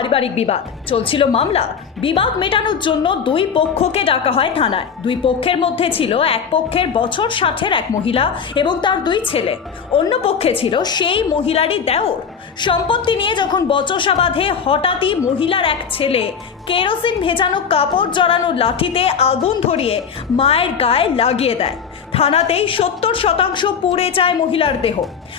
পারিবারিক বিবাদ। চলছিল মামলা। বিবাদ মেটানোর জন্য দুই পক্ষকে ডাকা হয় থানায়। দুই পক্ষের মধ্যে ছিল এক পক্ষের বছর ষাটের এক মহিলা এবং তার দুই ছেলে। অন্য পক্ষে ছিল সেই মহিলারই দেওর। সম্পত্তি নিয়ে যখন বচসা বাঁধে, হঠাৎই মহিলার এক ছেলে কেরোসিন ভেজানো কাপড় জড়ানো লাঠিতে আগুন ধরিয়ে মায়ের গায়ে লাগিয়ে দেয়। থানাতেই সত্তর শতাংশ পুড়ে যায় মহিলার দেহ।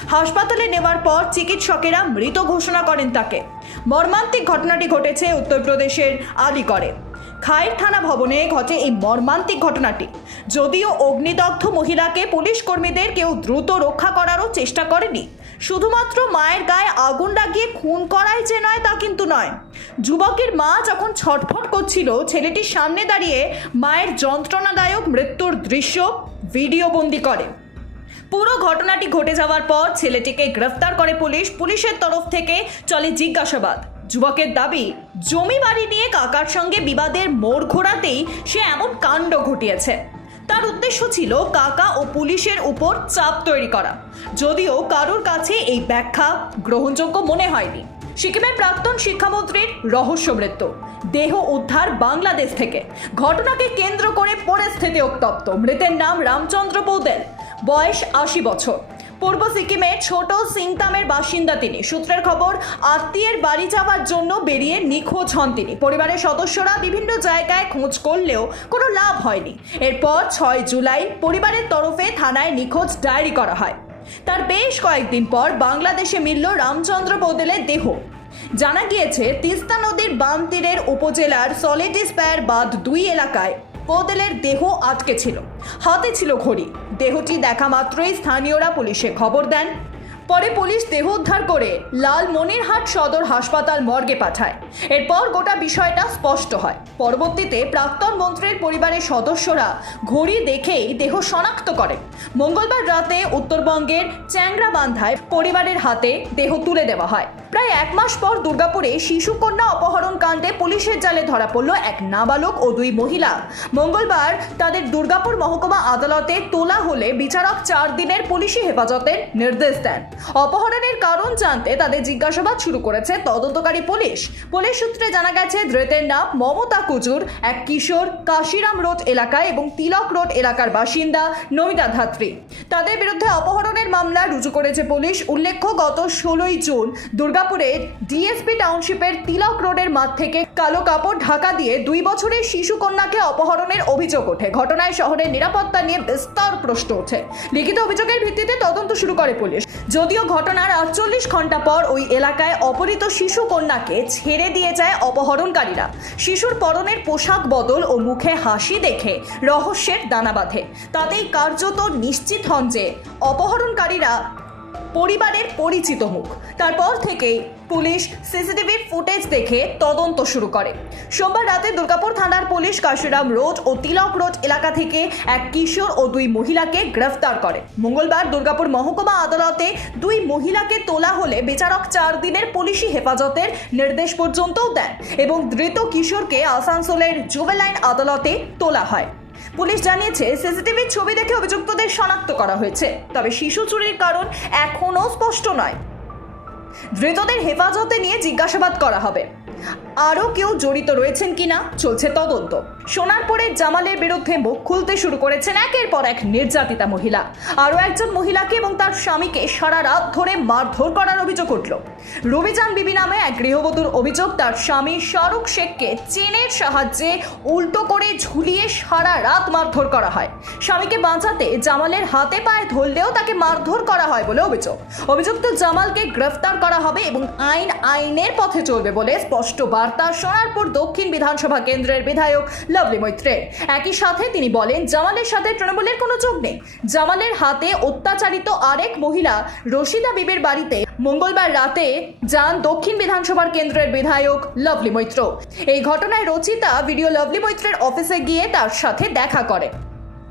হাসপাতালে নেওয়ার পর চিকিৎসকেরা মৃত ঘোষণা করেন তাকে। মর্মান্তিক ঘটনাটি ঘটেছে উত্তরপ্রদেশের আলিগড়ে। খায়ের থানা ভবনে ঘটে এই মর্মান্তিক ঘটনাটি। যদিও অগ্নিদগ্ধ মহিলাকে পুলিশ কর্মীদের কেউ দ্রুত রক্ষা করারও চেষ্টা করেনি। শুধুমাত্র মায়ের গায়ে আগুন লাগিয়ে খুন করাই যে নয় তা কিন্তু নয়। যুবকের মা যখন ছটফট করছিল, ছেলেটির সামনে দাঁড়িয়ে মায়ের যন্ত্রণাদায়ক মৃত্যুর দৃশ্য ভিডিওবন্দি করে। পুরো ঘটনাটি ঘটে যাওয়ার পর ছেলেটিকে গ্রেফতার করে পুলিশ। পুলিশের তরফ থেকে চলে জিজ্ঞাসাবাদ। যুবকের দাবি, জমি বাড়ি নিয়ে কাকার সঙ্গে বিবাদের মোড় ঘোরাতেই সে এমন কাণ্ড ঘটিয়েছে। তার উদ্দেশ্য ছিল কাকা ও পুলিশের উপর চাপ তৈরি করা। যদিও কারোর কাছে এই ব্যাখ্যা গ্রহণযোগ্য মনে হয়নি। সিকিমের প্রাক্তন শিক্ষামন্ত্রীর রহস্য মৃত্যু, দেহ উদ্ধার বাংলাদেশ থেকে। ঘটনাকে কেন্দ্র করে পরিস্থিতি উত্তপ্ত। মৃতের নাম রামচন্দ্র পৌদেল বয়স আশি বছর। পূর্ব সিকিমের ছোট সিংতামের বাসিন্দা তিনি। সূত্রের খবর, আত্মীয়ের বাড়ি যাওয়ার জন্য বেরিয়ে নিখোঁজ হন তিনি। পরিবারের সদস্যরা বিভিন্ন জায়গায় খোঁজ করলেও কোনো লাভ হয়নি। এরপর ছয় জুলাই পরিবারের তরফে থানায় নিখোঁজ ডায়েরি করা হয়। তার বেশ কয়েকদিন পর বাংলাদেশে মিলল রামচন্দ্র পৌদেলের দেহ। জানা গিয়েছে, তিস্তা নদীর বাম তীরের উপজেলার সলিটিসপায়ার বাঁধ দুই এলাকায় পৌদেলের দেহ আটকে ছিল। হাতে ছিল ঘড়ি। দেহটি দেখা মাত্রই স্থানীয়রা পুলিশে খবর দেন। পরে পুলিশ দেহ উদ্ধার করে লাল মনিরহাট সদর হাসপাতাল মর্গে পাঠায়। এরপর গোটা বিষয়টা স্পষ্ট হয়। পরবর্তীতে প্রাক্তন মন্ত্রীর পরিবারের সদস্যরা ঘড়ি দেখেই দেহ শনাক্ত করেন মঙ্গলবার রাতে উত্তরবঙ্গের চ্যাংরাবান্ধায় পরিবারের হাতে দেহ তুলে দেওয়া হয়। প্রায় এক মাস পর দুর্গাপুরে শিশুকন্যা অপহরণ কাণ্ডে পুলিশের জালে ধরা পড়ল এক নাবালক ও দুই মহিলা। মঙ্গলবার তাদের দুর্গাপুর মহকুমা আদালতে তোলা হলে বিচারক চার দিনের পুলিশি হেফাজতের নির্দেশ দেন। অপহরণের কারণ জানতে তাদের জিজ্ঞাসাবাদ শুরু করেছে তদন্তকারী পুলিশ। পুলিশ সূত্রে জানা গেছে, ধৃতের নাম মমতা কুজুর, এক কিশোর, কাশিরাম রোড এলাকায় এবং তিলক রোড এলাকার বাসিন্দা নমিতা ধাত্রী। তাদের বিরুদ্ধে অপহরণের মামলা রুজু করেছে পুলিশ। উল্লেখ্য, গত ষোলোই জুন দুর্গাপুরের ডিএসপি টাউনশিপের তিলক রোডের মাঠ থেকে কালো কাপড় ঢাকা দিয়ে দুই বছরের শিশু কন্যাকে অপহরণের অভিযোগ ওঠে। ঘটনায় শহরের নিরাপত্তা নিয়ে বিস্তর প্রশ্ন ওঠে। লিখিত অভিযোগের ভিত্তিতে তদন্ত শুরু করে পুলিশ। যদিও ঘটনার আটচল্লিশ ঘণ্টা পর ওই এলাকায় অপহৃত শিশু কন্যাকে ছেড়ে দিয়ে যায় অপহরণকারীরা। শিশুর পরনের পোশাক বদল ও মুখে হাসি দেখে রহস্যের দানা বাঁধে। তাতেই কার্যত নিশ্চিত হন যে অপহরণকারীরা পরিবারের পরিচিত মুখ। তারপর থেকেই পুলিশ সিসিটিভি ফুটেজ দেখে তদন্ত শুরু করে। সোমবার রাতে দুর্গাপুর থানার পুলিশ কাশিরাম রোড ও তিলক রোড এলাকা থেকে এক কিশোর ও দুই মহিলাকে গ্রেফতার করে। মঙ্গলবার দুর্গাপুর মহকুমা আদালতে দুই মহিলাকে তোলা হলে বিচারক চার দিনের পুলিশি হেফাজতের নির্দেশ পর্যন্তও দেন এবং ধৃত কিশোরকে আসানসোলের জুভেলাইন আদালতে তোলা হয়। পুলিশ জানিয়েছে সিসিটিভির ছবি দেখে অভিযুক্তদের শনাক্ত করা হয়েছে। তবে শিশু চুরির কারণ এখনও স্পষ্ট নয়। ধৃতদের হেফাজতে নিয়ে জিজ্ঞাসাবাদ করা হবে। আরও কেউ জড়িত রয়েছেন কিনা? চলছে তদন্ত। সোনারপুরের জামালের বিরুদ্ধে মুখ খুলতে শুরু করেছেন একের পর এক নির্যাতিতা মহিলা। আরও একজন মহিলাকে এবং তার স্বামীকে সারা রাত ধরে মারধর করার অভিযোগ উঠল। রবিজান বিবি নামে এক গৃহবধূর অভিযোগ, তার স্বামী শাহরুখ শেখকে চেনের সাহায্যে উল্টো করে ঝুলিয়ে সারা রাত মারধর করা হয়। স্বামীকে বাঁচাতে জামালের হাতে পায়ে ধরলেও তাকে মারধর করা হয় বলে অভিযোগ। অভিযুক্ত জামালকে গ্রেফতার করা হবে এবং আইন আইনের পথে চলবে বলে স্পষ্ট বার্তা সোনারপুর দক্ষিণ বিধানসভা কেন্দ্রের বিধায়ক লাভলি মৈত্রে একই সাথে তিনি বলেন, জামালের সাথে তৃণমূলের কোনো যোগ নেই। জামালের হাতে অত্যাচারিত আরেক মহিলা রশিদা বিবির বাড়িতে মঙ্গলবার রাতে যান দক্ষিণ বিধানসভার কেন্দ্রের বিধায়ক লাভলি মৈত্র এই ঘটনায় রচিতা ভিডিও লাভলি মৈত্রের অফিসে গিয়ে তার সাথে দেখা করে।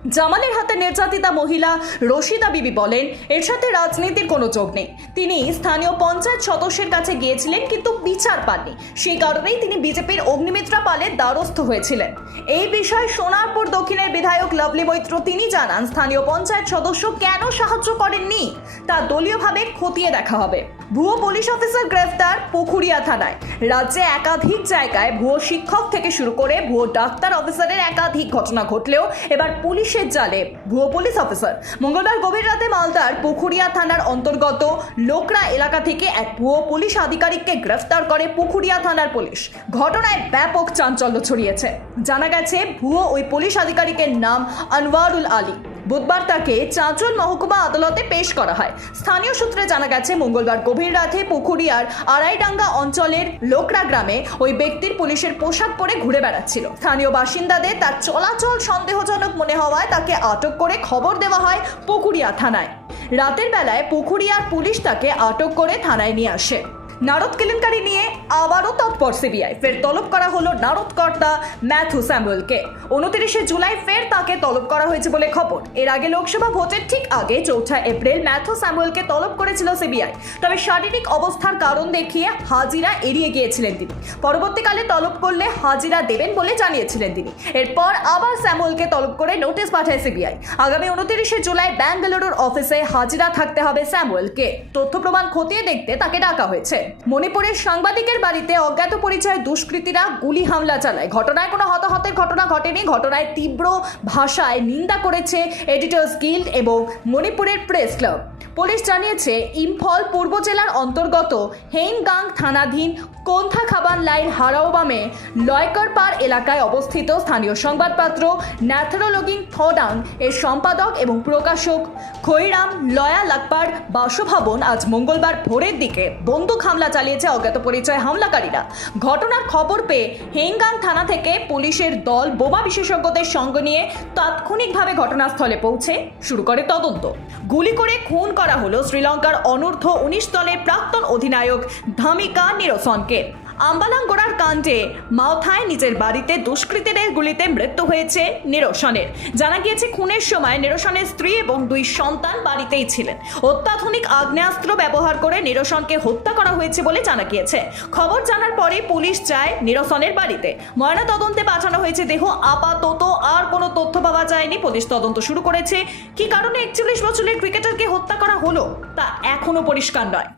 জামালের হাতে নির্যাতিতা মহিলা রশিদা বিবি বলেন, এর সাথে রাজনীতির কোনো যোগ নেই। তিনি স্থানীয় পঞ্চায়েত সদস্যের কাছে গিয়েছিলেন, কিন্তু বিচার পাননি। সেই কারণেই তিনি বিজেপির অগ্নিমিত্রা পালের দ্বারস্থ হয়েছিলেন। এই বিষয়ে সোনারপুর দক্ষিণের বিধায়ক লাভলি মৈত্র তিনি জানান, স্থানীয় পঞ্চায়েত সদস্য কেন সাহায্য করেননি? তা দলীয়ভাবে খতিয়ে দেখা হবে। ভুয়ো পুলিশ অফিসার গ্রেফতার পুখুরিয়া থানায়। রাজ্যে একাধিক জায়গায় ভুয়ো শিক্ষক থেকে শুরু করে ভুয়ো ডাক্তার অফিসারের একাধিক ঘটনা ঘটলেও এবার পুলিশের জালে ভুয়ো পুলিশ অফিসার। মঙ্গলবার গভীর রাতে মালদার পুখুরিয়া থানার অন্তর্গত লোকরা এলাকা থেকে এক ভুয়ো পুলিশ আধিকারিককে গ্রেফতার করে পুখুরিয়া থানার পুলিশ। ঘটনায় ব্যাপক চাঞ্চল্য ছড়িয়েছে। জানা গেছে, ভুয়ো ওই পুলিশ আধিকারিকের নাম আনওয়ারুল আলী। বুধবার তাকে চাঁচল মহকুমা আদালতে পেশ করা হয়। স্থানীয় সূত্রে জানা গেছে, মঙ্গলবার গভীর রাতে পুকুরিয়ার আড়াইডাঙ্গা অঞ্চলের লোকরা গ্রামে ওই ব্যক্তির পুলিশের পোশাক পরে ঘুরে বেড়াচ্ছিল। স্থানীয় বাসিন্দাদের তার চলাচল সন্দেহজনক মনে হওয়ায় তাকে আটক করে খবর দেওয়া হয় পুকুরিয়া থানায়। রাতের বেলায় পুকুরিয়ার পুলিশ তাকে আটক করে থানায় নিয়ে আসে। নারদ কেলেঙ্কারি নিয়ে আবারও তৎপর সিবিআই ফের তলব করা হলো নারদকর্তা ম্যাথু স্যামুয়েলকে। উনত্রিশে জুলাই ফের তাকে তলব করা হয়েছে বলে খবর। এর আগে লোকসভা ভোটের ঠিক আগে চৌঠা এপ্রিল ম্যাথু স্যামুয়েলকে তলব করেছিল সিবিআই তবে শারীরিক অবস্থার কারণ দেখিয়ে হাজিরা এড়িয়ে গিয়েছিলেন তিনি। পরবর্তীকালে তলব করলে হাজিরা দেবেন বলে জানিয়েছিলেন তিনি। এরপর আবার স্যামুয়েলকে তলব করে নোটিশ পাঠায় সিবিআই আগামী উনত্রিশে জুলাই ব্যাঙ্গালুরুর অফিসে হাজিরা থাকতে হবে স্যামুয়েলকে। তথ্য প্রমাণ খতিয়ে দেখতে তাকে ডাকা হয়েছে। মণিপুরের সাংবাদিকের বাড়িতে অজ্ঞাত পরিচয় দুষ্কৃতীরা গুলি হামলা চালায়। ঘটনায় কোনো হতাহতের ঘটনা ঘটেনি। ঘটনায় তীব্র ভাষায় নিন্দা করেছে এডিটর্স গিল্ড এবং মণিপুরের প্রেস ক্লাব পুলিশ জানিয়েছে, ইম্ফল পূর্ব জেলার অন্তর্গত হেইনগাং থানাধীন কোন্থা খাবান লাইন হারাওবামে লয়করপাড় এলাকায় অবস্থিত স্থানীয় সংবাদপত্র ন্যাথরোলগিং থডাং এর সম্পাদক এবং প্রকাশক খৈরাম লয়া লাকপার বাসভবন আজ মঙ্গলবার ভোরের দিকে। বন্দুক হামলা চালিয়েছে অজ্ঞাত পরিচয় হামলাকারীরা। ঘটনার খবর পেয়ে হেঙ্গাং থানা থেকে পুলিশের দল বোমা বিশেষজ্ঞদের সঙ্গে নিয়ে তাৎক্ষণিকভাবে ঘটনাস্থলে পৌঁছে শুরু করে তদন্ত। গুলি করে খুন করা হলো শ্রীলঙ্কার অনূর্ধ্ব উনিশ দলের প্রাক্তন অধিনায়ক ধামিকা নিরসনকে। আম্বালাঙ্গোড়ার কাণ্ডে মাওথায় নিজের বাড়িতে দুষ্কৃতীদের গুলিতে মৃত্যু হয়েছে নিরসনের। জানা গিয়েছে, খুনের সময় নিরসনের স্ত্রী এবং দুই সন্তান বাড়িতেই ছিলেন। অত্যাধুনিক আগ্নেয়াস্ত্র ব্যবহার করে নিরসনকে হত্যা করা হয়েছে বলে জানা গিয়েছে। খবর জানার পরে পুলিশ যায় নিরসনের বাড়িতে। ময়না তদন্তে পাঠানো হয়েছে দেহ আপাতত, আর কোনো তথ্য পাওয়া যায়নি। পুলিশ তদন্ত শুরু করেছে। কি কারণে একচল্লিশ বছরের ক্রিকেটারকে হত্যা করা হলো, তা এখনও পরিষ্কার নয়।